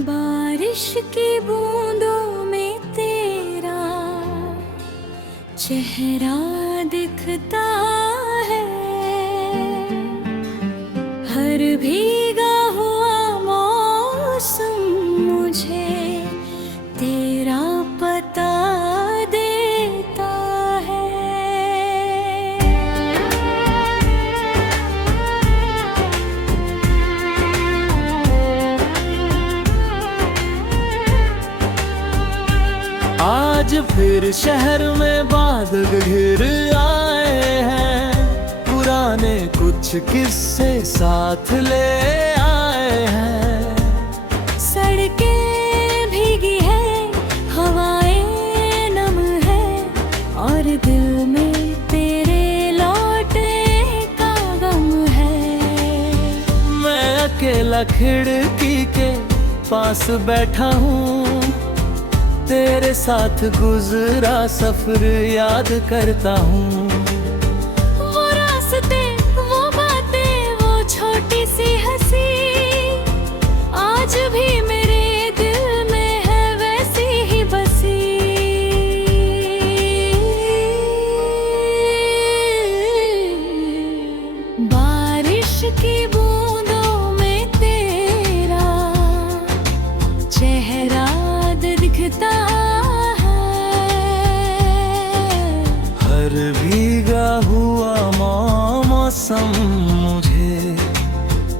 बारिश की बूंदों में तेरा चेहरा दिखता है। हर भीगा हुआ मौसम मुझे तेरा पता देता है। आज फिर शहर में बादल घिर आए हैं, पुराने कुछ किस्से साथ ले आए हैं। सड़कें भीगी है, हवाएं नम है, और दिल में तेरे लौटने का गम है। मैं अकेला खिड़की के पास बैठा हूँ, तेरे साथ गुजरा सफर याद करता हूँ। वो रास्ते, वो बातें, वो छोटी सी हंसी आज भी मेरे दिल में है वैसी ही बसी। बारिश की बूंदों में तेरा चेहरा दिखता है। हर भीगा हुआ मौसम मुझे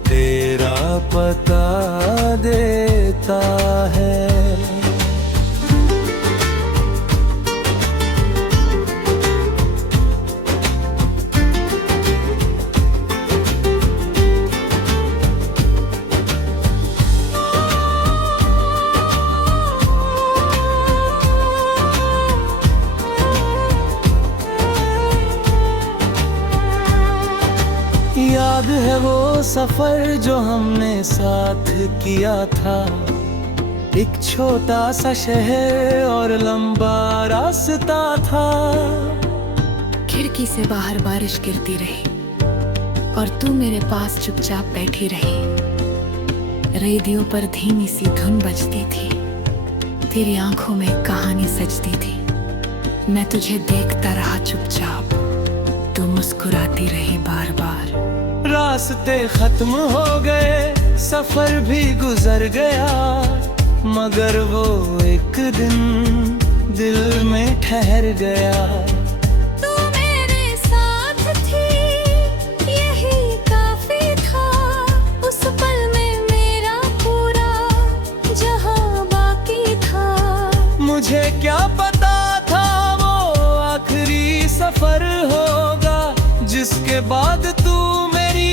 तेरा पता देता है। याद है वो सफर जो हमने साथ किया था, एक छोटा सा शहर और लंबा रास्ता था। खिड़की से बाहर बारिश गिरती रही और तू मेरे पास चुपचाप बैठी रही। रेडियो पर धीमी सी धुन बजती थी, तेरी आंखों में कहानी सजती थी। मैं तुझे देखता रहा चुपचाप, तू मुस्कुराती रही बार बार। रास्ते खत्म हो गए, सफर भी गुजर गया, मगर वो एक दिन दिल में ठहर गया। तू मेरे साथ थी, यही काफी था। उस पल में मेरा पूरा जहां बाकी था। मुझे क्या पता था वो आखिरी सफर होगा, जिसके बाद तू मेरी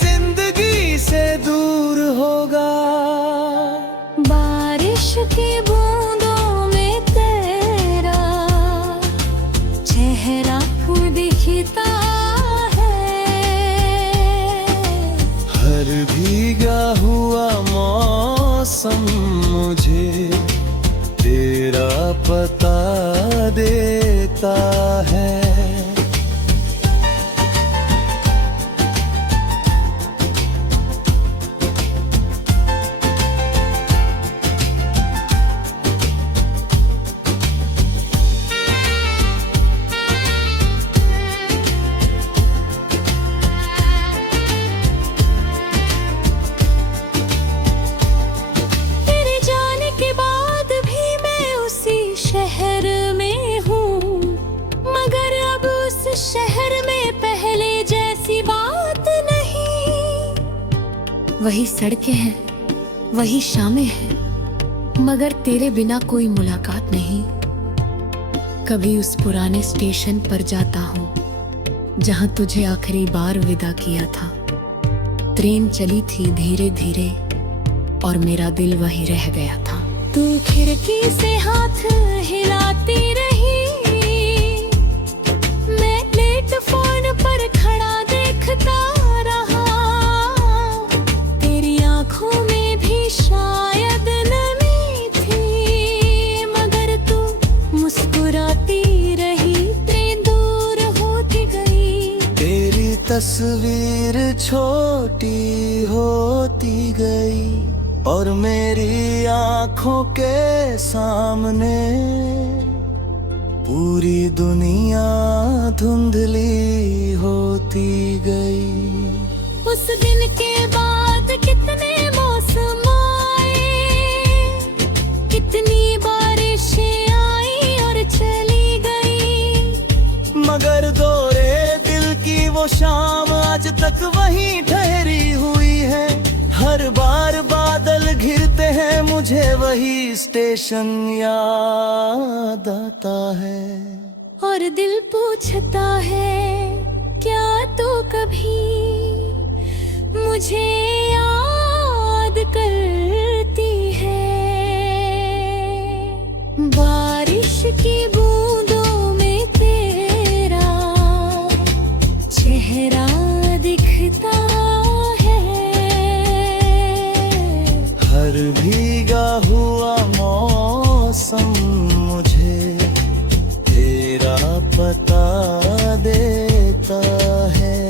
जिंदगी से दूर होगा। बारिश की बूंदों में तेरा चेहरा दिखता है। हर भीगा हुआ मौसम मुझे तेरा पता देता है। शहर में पहले जैसी बात नहीं। वही सड़कें हैं, वही शामें हैं, मगर तेरे बिना कोई मुलाकात नहीं। कभी उस पुराने स्टेशन पर जाता हूँ जहाँ तुझे आखिरी बार विदा किया था। ट्रेन चली थी धीरे धीरे और मेरा दिल वहीं रह गया था। तू खिड़की से हाथ हिलाती रही, फोन पर खड़ा देखता रहा। तेरी आंखों में भी शायद नमी थी, मगर तू मुस्कुराती रही, ट्रेन दूर होती गई। तेरी तस्वीर छोटी होती गई, और मेरी आंखों के सामने पूरी दुनिया धुंधली होती गई। उस दिन के बाद कितने मौसम आए, कितनी बारिशें आई और चली गई, मगर दोरे दिल की वो शाम आज तक वहीं ठहरी हुई है। हर बार बादल घिरते हैं मुझे वही स्टेशन याद आता है। और दिल पूछता है क्या तू कभी मुझे याद करती है। बारिश की बूंदों में तेरा चेहरा दिखता है। हर भीगा हुआ मौसम मुझे तेरा पता देता है।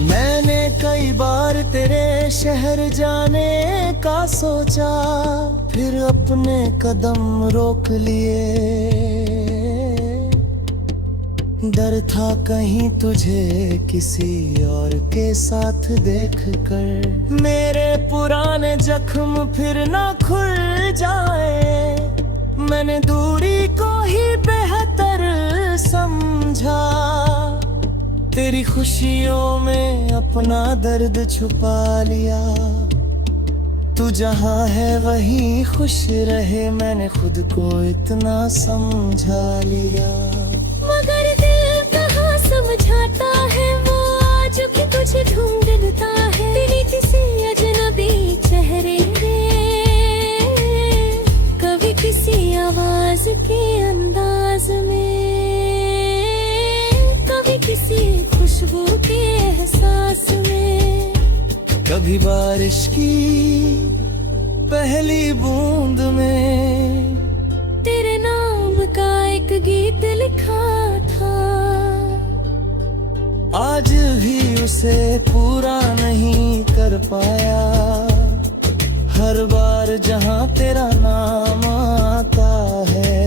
मैंने कई बार तेरे शहर जाने का सोचा, फिर अपने कदम रोक लिए। डर था कहीं तुझे किसी और के साथ देखकर मेरे पुराने जख्म फिर ना खुल जाए। मैंने दूरी को ही बेहतर समझा, तेरी खुशियों में अपना दर्द छुपा लिया। तू जहाँ है वहीं खुश रहे, मैंने खुद को इतना समझा लिया। मगर दिल कहाँ समझाता है, वो आज भी तुझे ढूंढता है। तेरी किसी अजनबी चेहरे में, कभी किसी आवाज के अंदाज में, कभी किसी खुशबू के एहसास में। कभी बारिश की पहली बूंद में तेरे नाम का एक गीत लिखा था। आज भी उसे पूरा नहीं कर पाया। हर बार जहाँ तेरा नाम आता है,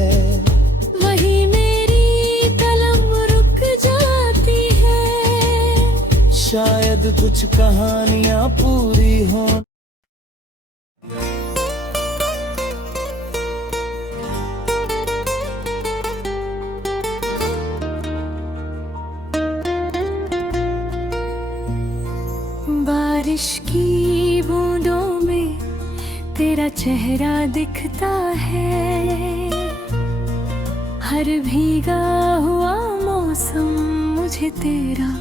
वही मेरी कलम रुक जाती है। शायद कुछ कहानियाँ पूरी हों। बारिश की बूंदों में तेरा चेहरा दिखता है। हर भीगा हुआ मौसम मुझे तेरा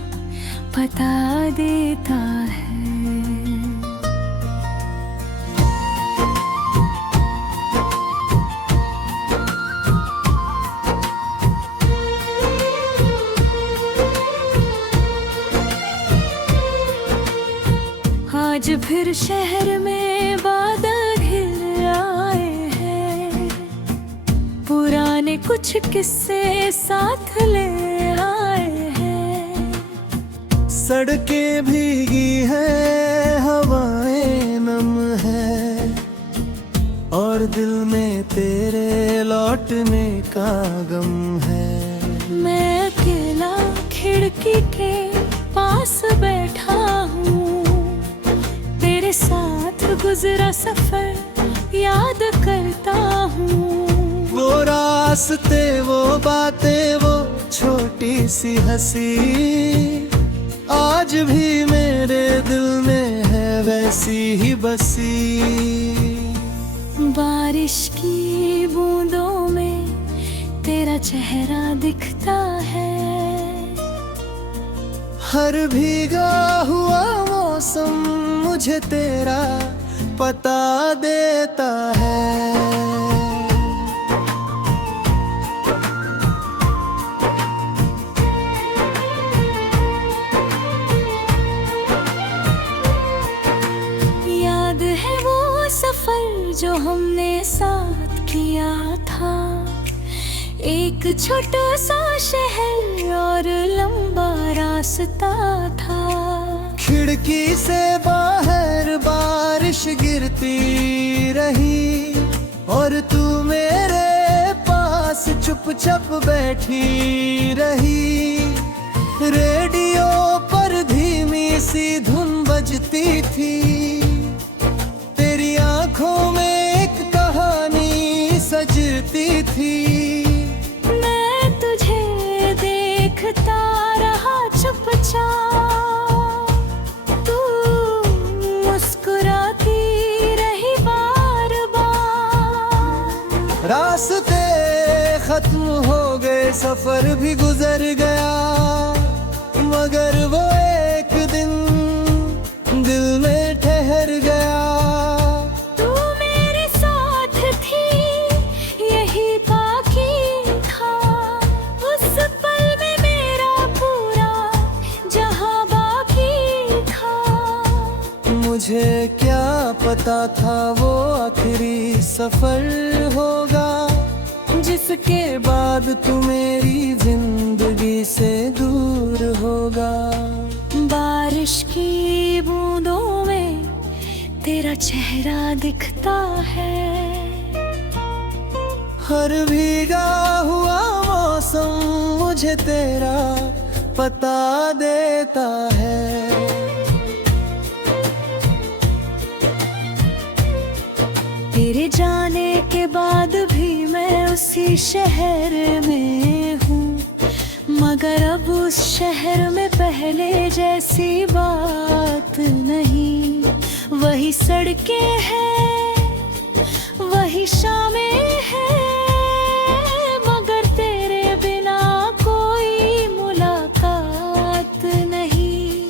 पता देता है। आज फिर शहर में बादल घिर आए हैं, पुराने कुछ किस्से साथ ले आए हैं। सड़कें भीगी हैं, हवाएं नम है, और दिल में तेरे लौटने का गम है। मैं अकेला खिड़की के पास बैठा हूँ, तेरे साथ गुजरा सफर याद करता हूँ। वो रास्ते, वो बातें, वो छोटी सी हंसी आज भी मेरे दिल में है वैसी ही बसी। बारिश की बूंदों में तेरा चेहरा दिखता है। हर भीगा हुआ मौसम मुझे तेरा पता देता है। याद है वो सफर जो हमने साथ किया था। एक छोटा सा शहर और लंबा रास्ता था। खिड़की से बाहर बारिश गिरती रही और तू मेरे पास चुपचाप बैठी रही। रेडियो पर धीमी सी धुन बजती थी। तेरी आंखों में एक कहानी सजती थी। मैं तुझे देखता रहा चुपचाप, तू मुस्कुराती रही बार बार। रास्ते खत्म हो गए, सफर भी गुजर गया, मगर वो एक दिन दिल में ठहर गया। तू मेरे साथ थी, यही बाकी था। उस पल में मेरा पूरा जहां बाकी था। मुझे क्या पता था वो आखिरी सफर होगा, जिसके बाद तू मेरी जिंदगी से दूर होगा। बारिश की बूंदों में तेरा चेहरा दिखता है। हर भीगा हुआ मौसम मुझे तेरा पता देता है। तेरे जाने के बाद भी मैं उसी शहर में हूँ, मगर अब उस शहर में पहले जैसी बात नहीं। वही सड़कें हैं, वही शामें हैं, मगर तेरे बिना कोई मुलाकात नहीं।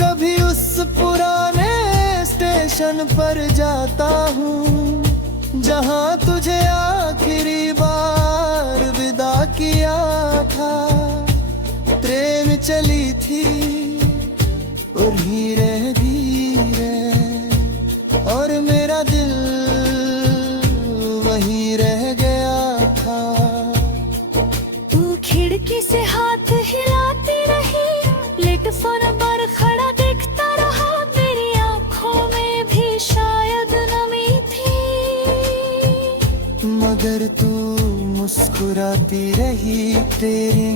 कभी उस पुराने स्टेशन पर जाता हूँ, जहाँ तुझे आखिरी बार विदा किया था। ट्रेन चली थी और धीरे धीरे, और मेरा दिल वहीं रह गया था। तू खिड़की से हाथ हिलाती रही, प्लेटफॉर्म पर खड़ा देखता रहा। मेरी आंखों में भी शायद नमी थी, मगर तू मुस्कुराती रही। तेरी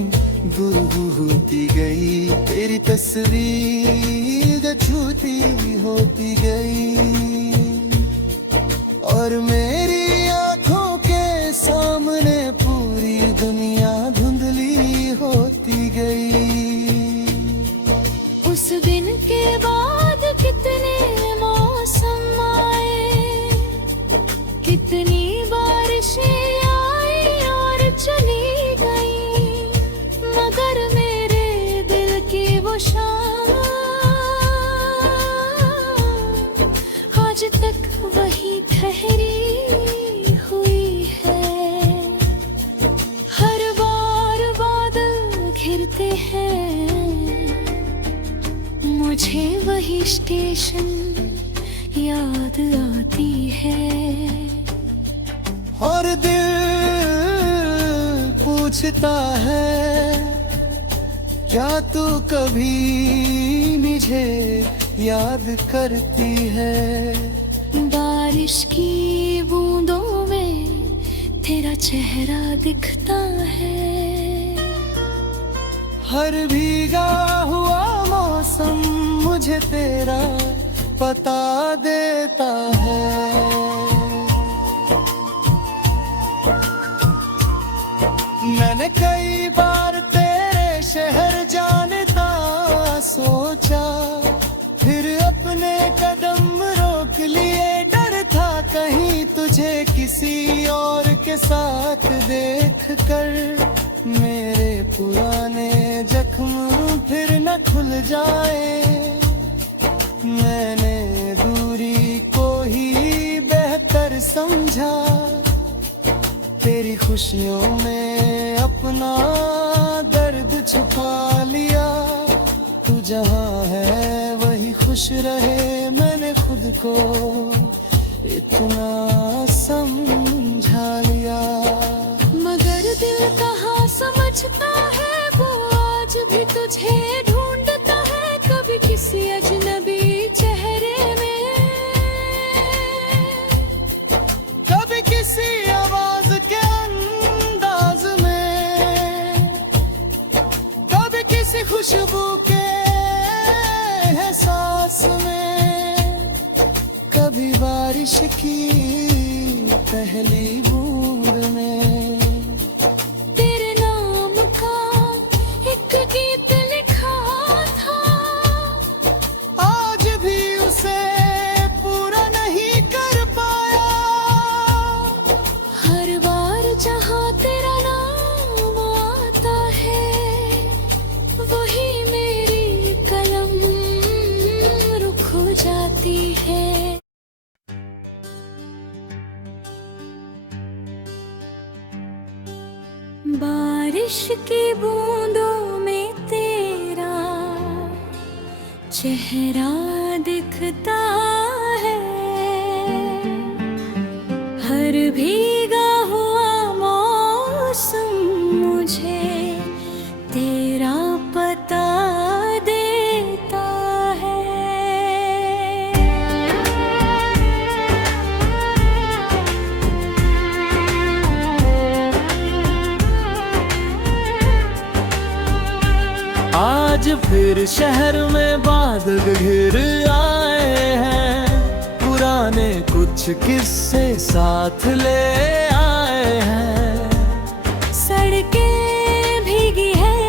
गुरु होती गई, तेरी तस्वीर छूती होती गई, और मेरी आंखों के सामने पूरी दुनिया धुंधली होती गई। उस दिन के बाद कितने मौसम आए, कितनी बारिशें आई और चली गई, मगर मेरे दिल की वो शाम आज तक वही ठहरी हुई है। हर बार बादल घिरते हैं, मुझे वही स्टेशन याद आती है। और दिल पूछता है, क्या तू कभी मुझे याद करती है? बारिश की बूंदों में तेरा चेहरा दिखता है। हर भीगा हुआ मौसम मुझे तेरा पता देता है। मैंने कई बार तेरे शहर जाने का सोचा, फिर अपने कदम रोक लिए। डर था कहीं तुझे किसी और के साथ देख कर मेरे पुराने जख्म फिर न खुल जाए। मैंने दूरी को ही बेहतर समझा, तेरी खुशियों में अपना दर्द छुपा लिया। तू जहाँ है वही खुश रहे, मैंने खुद को इतना समझा दिल कहाँ समझता है, वो आज भी तुझे ढूंढता है, कभी किसी अजनबी चेहरे में, कभी किसी आवाज के अंदाज में, कभी किसी खुशबू के एहसास में, कभी बारिश की पहली बूंद में। तेरे नाम का एक गीत लिखा था, आज भी उसे पूरा नहीं कर पाया। हर बार जहाँ तेरा नाम आता है, वही मेरी कलम रुक हो जाती है। बारिश की बूंदों में तेरा चेहरा दिखता है, हर भीगा हुआ मौसम मुझे तेरा पता देता है। आज फिर शहर में बादल घिर आए हैं, पुराने कुछ किस्से साथ ले आए हैं। सड़कें भीगी है,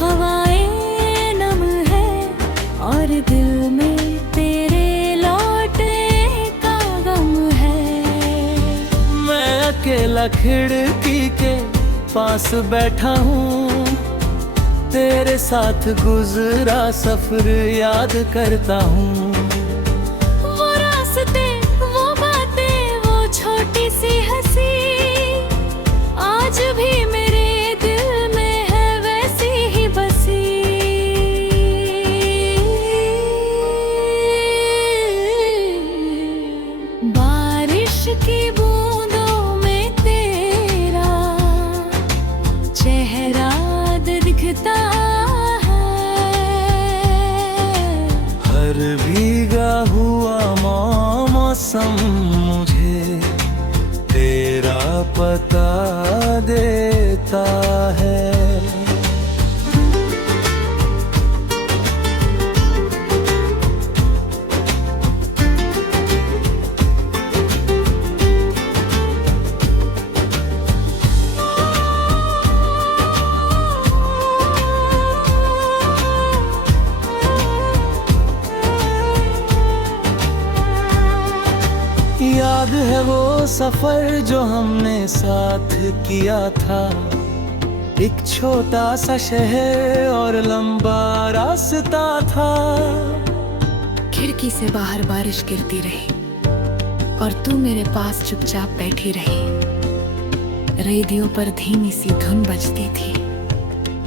हवाएं नम है, और दिल में तेरे लौटने का गम है। मैं अकेला खिड़की के पास बैठा हूँ, तेरे साथ गुजरा सफर याद करता हूँ। वो रास्ते, वो बातें, वो छोटी सी हंसी, आज भी मेरे दिल में है वैसी ही बसी। बारिश की बूंदों में तेरा चेहरा दिखता है, हर भीगा हुआ मौसम मुझे तेरा पता देता है। याद है वो सफर जो हमने साथ किया था, एक छोटा सा शहर और लंबा रास्ता था। खिड़की से बाहर बारिश गिरती रही, और तू मेरे पास चुपचाप बैठी रही। रेडियो पर धीमी सी धुन बजती थी,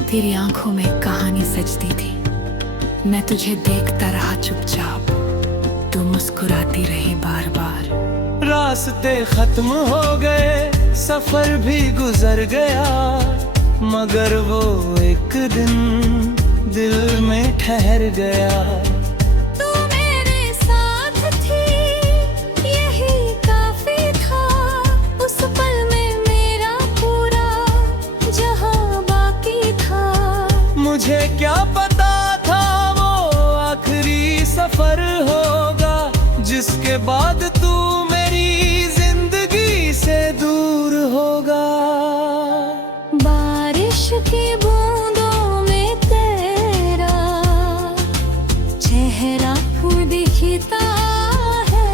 तेरी आंखों में एक कहानी सजती थी। मैं तुझे देखता रहा चुपचाप, तू मुस्कुराती रही बार बार। रास्ते खत्म हो गए, सफर भी गुजर गया, मगर वो एक दिन दिल में ठहर गया। तू मेरे साथ थी, यही काफी था, उस पल में मेरा पूरा जहां बाकी था। मुझे क्या पता था वो आखिरी सफर होगा, जिसके बाद तू मेरी जिंदगी से दूर होगा। बारिश की बूंदों में तेरा चेहरा दिखता है,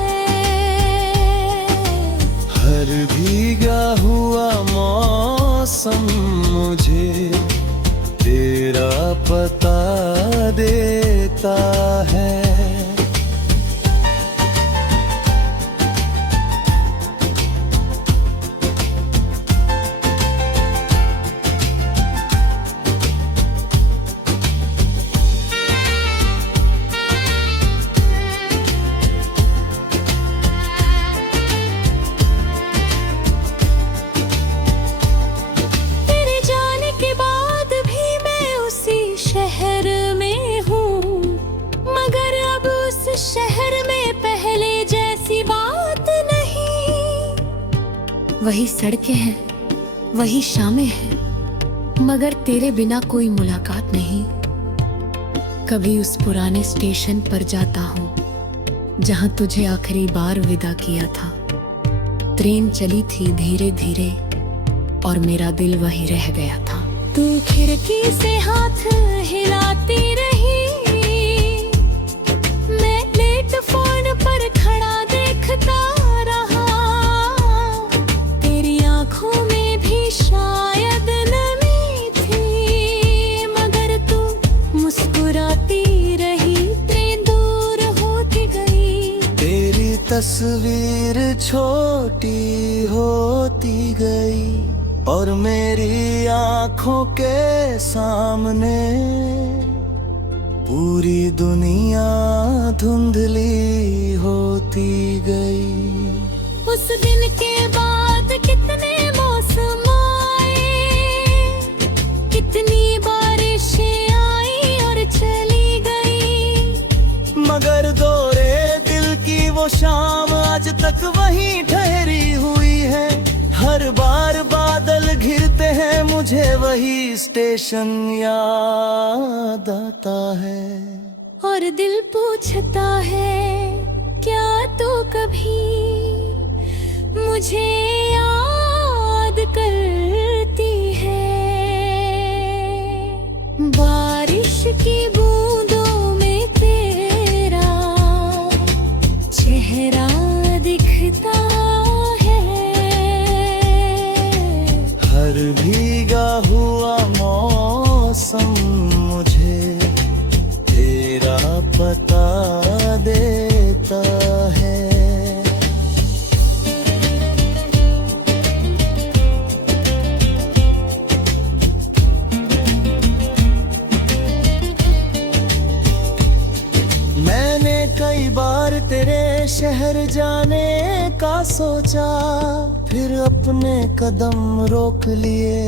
हर भीगा हुआ मौसम मुझे तेरा पता देता है। वही सड़कें हैं, वही शामें हैं, मगर तेरे बिना कोई मुलाकात नहीं। कभी उस पुराने स्टेशन पर जाता हूँ जहाँ तुझे आखिरी बार विदा किया था। ट्रेन चली थी धीरे धीरे और मेरा दिल वहीं रह गया था। तू खिड़की से हाथ हिलाती रही, मैं प्लेटफॉर्म पर खड़ा देखता रहा। तेरी आंखों में भी शायद नमी थी, मगर तू मुस्कुराती रही। ट्रेन दूर होती गई, तेरी तस्वीर छोटी होती गई और मेरी आंखों के सामने पूरी दुनिया धुंधली होती गई। उस दिन के बाद कितने मौसम आए, कितनी बारिशें आई और चली गई, मगर दोरे दिल की वो शाम आज तक वहीं ठहरी हुई है। हर बार बादल घिरते हैं मुझे वही स्टेशन याद आता है। और दिल पूछता है क्या तू कभी मुझे याद करती है। बारिश की बूंदों में तेरा चेहरा दिखता है। हर भीगा हुआ मौसम मुझे तेरा पता देता है। मैंने कई बार तेरे शहर जाने का सोचा, फिर अपने कदम रोक लिए।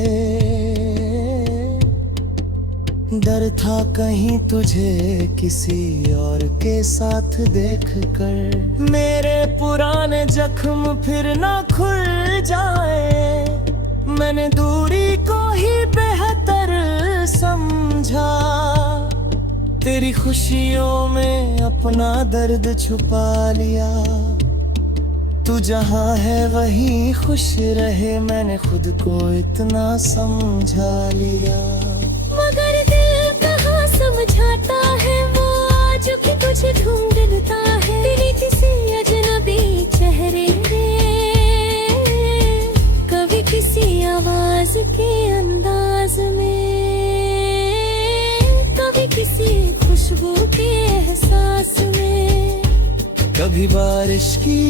डर था कहीं तुझे किसी और के साथ देखकर मेरे पुराने जख्म फिर ना खुल जाए। मैंने दूरी को ही बेहतर समझा, तेरी खुशियों में अपना दर्द छुपा लिया। तू जहाँ है वहीं खुश रहे, मैंने खुद को इतना समझा लिया। मगर दिल कहाँ समझाता है, वो आज भी तुझे ढूंढता है। तेरी किसी अजनबी चेहरे में, कभी किसी आवाज के अंदाज में, कभी किसी खुशबू के एहसास में। कभी बारिश की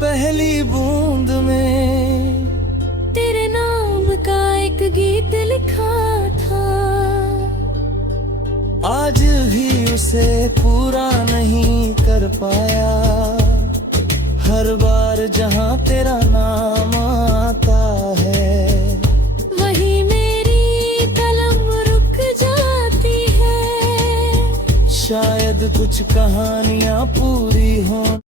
पहली बूंद में तेरे नाम का एक गीत लिखा था। आज भी उसे पूरा नहीं कर पाया। हर बार जहाँ तेरा नाम आता है, वही मेरी कलम रुक जाती है। शायद कुछ कहानियाँ पूरी हों।